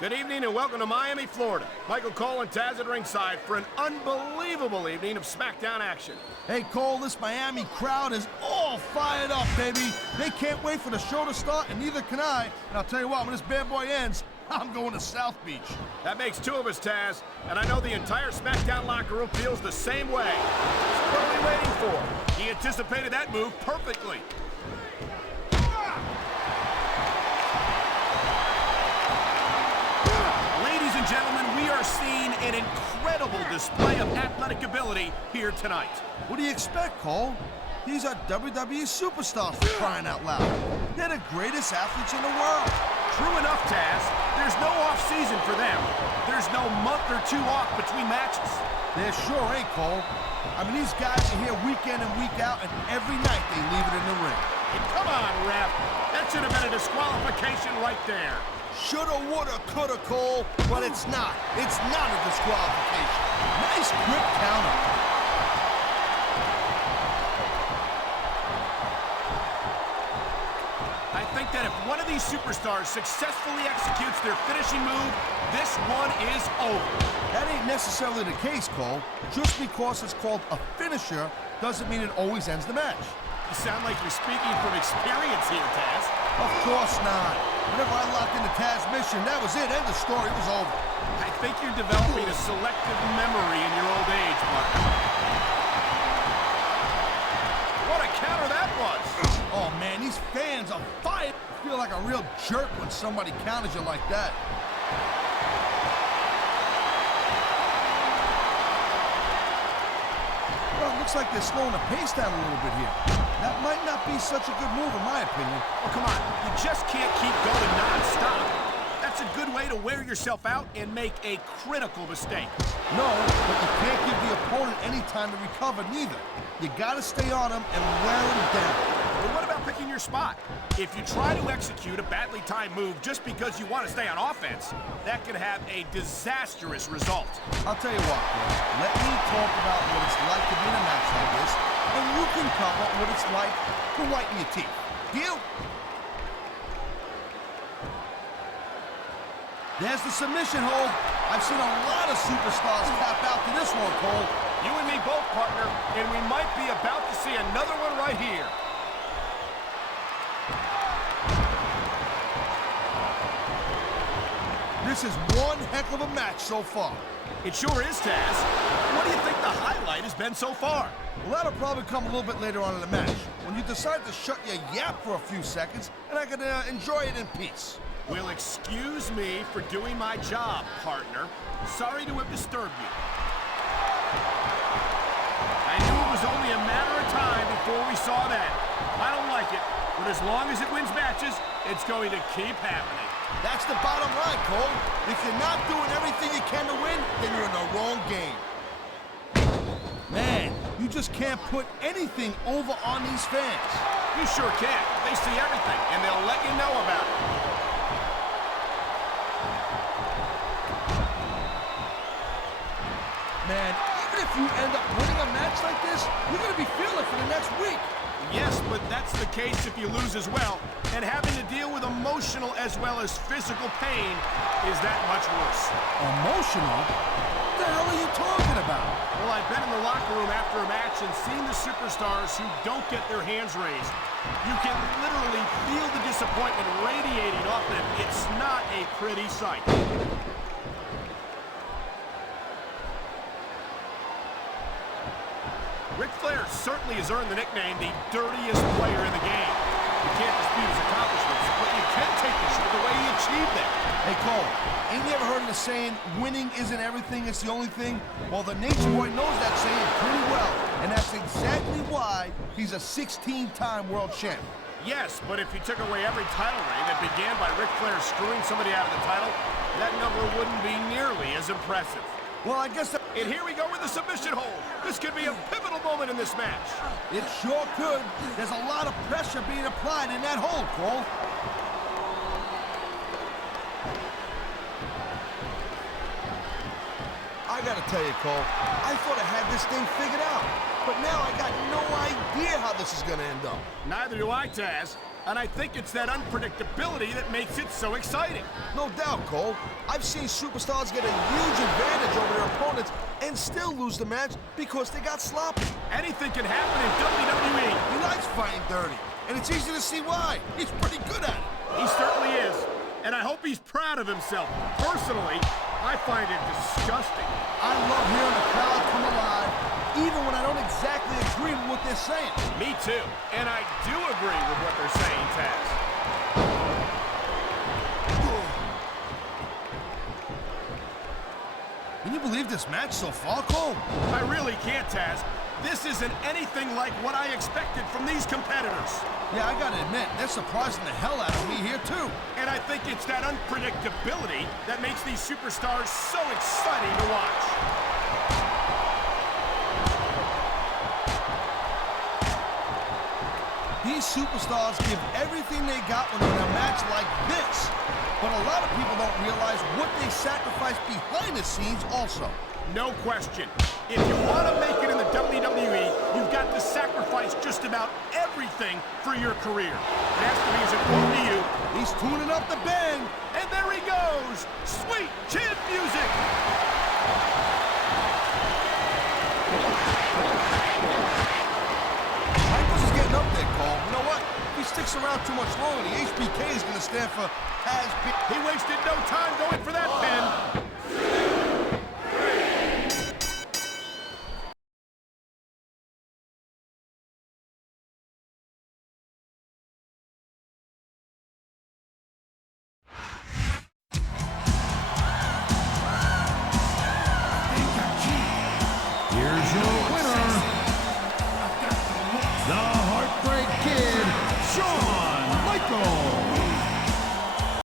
Good evening and welcome to Miami, Florida. Michael Cole and Taz at ringside for an unbelievable evening of SmackDown action. Hey, Cole, this Miami crowd is all fired up, baby. They can't wait for the show to start, and neither can I. And I'll tell you what, when this bad boy ends, I'm going to South Beach. That makes two of us, Taz, and I know the entire SmackDown locker room feels the same way. What are we waiting for? He anticipated that move perfectly. Gentlemen, we are seeing an incredible display of athletic ability here tonight. What do you expect, Cole? These are WWE superstars for crying out loud. They're the greatest athletes in the world. True enough, Taz. There's no off-season for them. There's no month or two off between matches. There sure ain't, Cole. I mean, these guys are here week in and week out, and every night they leave it in the ring. And come on, ref. That should have been a disqualification right there. Shoulda, woulda, coulda, Cole, but it's not. It's not a disqualification. Nice quick counter. I think that if one of these superstars successfully executes their finishing move, this one is over. That ain't necessarily the case, Cole. Just because it's called a finisher doesn't mean it always ends the match. You sound like you're speaking from experience here, Taz. Of course not. Whenever I locked into Taz's mission, that was it. End of story. It was over. I think you're developing a selective memory in your old age, partner. What a counter that was! Oh, man, these fans are fired. I feel like a real jerk when somebody counters you like that. Well, it looks like they're slowing the pace down a little bit here. That might not be such a good move, in my opinion. Oh, come on. You just can't keep going non-stop. That's a good way to wear yourself out and make a critical mistake. No, but you can't give the opponent any time to recover, neither. You gotta stay on him and wear him down. But what about picking your spot? If you try to execute a badly timed move just because you want to stay on offense, that could have a disastrous result. I'll tell you what, bro. Let me talk about what it's like to be in a match like this, and you can cover what it's like to whiten your teeth. Deal? There's the submission hold. I've seen a lot of superstars tap out to this one, Cole. You and me both, partner, and we might be about to see another one right here. This is one heck of a match so far. It sure is, Taz. What do you think the highlight has been so far? Well, that'll probably come a little bit later on in the match, when you decide to shut your yap for a few seconds, and I can enjoy it in peace. Well, excuse me for doing my job, partner. Sorry to have disturbed you. I knew it was only a matter of time before we saw that. I don't like it, but as long as it wins matches, it's going to keep happening. That's the bottom line, Cole. If you're not doing everything you can to win, then you're in the wrong game. Man, you just can't put anything over on these fans. You sure can. They see everything, and they'll let you know about it. Man, even if you end up winning a match like this, you're going to be feeling it for the next week. Yes, but that's the case if you lose as well. And having to deal with emotional as well as physical pain is that much worse. Emotional? What the hell are you talking about? Well, I've been in the locker room after a match and seen the superstars who don't get their hands raised. You can literally feel the disappointment radiating off them. It's not a pretty sight. Ric Flair certainly has earned the nickname the dirtiest player in the game. You can't dispute his accomplishments, but you can take issue with the way he achieved them. Hey, Cole, ain't you ever heard of the saying, winning isn't everything, it's the only thing? Well, the Nature Boy knows that saying pretty well, and that's exactly why he's a 16-time world champ. Yes, but if you took away every title reign that began by Ric Flair screwing somebody out of the title, that number wouldn't be nearly as impressive. Well, I guess that... And here we go with the submission hold. This could be a pivotal moment in this match. It sure could. There's a lot of pressure being applied in that hold, Cole. I gotta tell you, Cole, I thought I had this thing figured out. But now I got no idea how this is gonna end up. Neither do I, Taz. And I think it's that unpredictability that makes it so exciting. No doubt, Cole. I've seen superstars get a huge advantage over their opponents and still lose the match because they got sloppy. Anything can happen in WWE. He likes fighting dirty, and it's easy to see why. He's pretty good at it. He certainly is. And I hope he's proud of himself. Personally, I find it disgusting. I love hearing the crowd come alive, even when I don't exactly agree with what they're saying. Me too. And I do agree with what they're saying, Taz. Can you believe this match so far, Cole? I really can't, Taz. This isn't anything like what I expected from these competitors. Yeah, I gotta admit, they're surprising the hell out of me here, too. And I think it's that unpredictability that makes these superstars so exciting to watch. These superstars give everything they got when they're in a match like this. But a lot of people don't realize what they sacrifice behind the scenes also. No question. If you want to make it in the WWE, you've got to sacrifice just about everything for your career. It has to be as important to you. He's tuning up the bang. And there he goes. Sweet chin music. Michaels is getting up there, Cole. You know what? If he sticks around too much longer, the HBK is going to stand for has been. He wasted no time going for that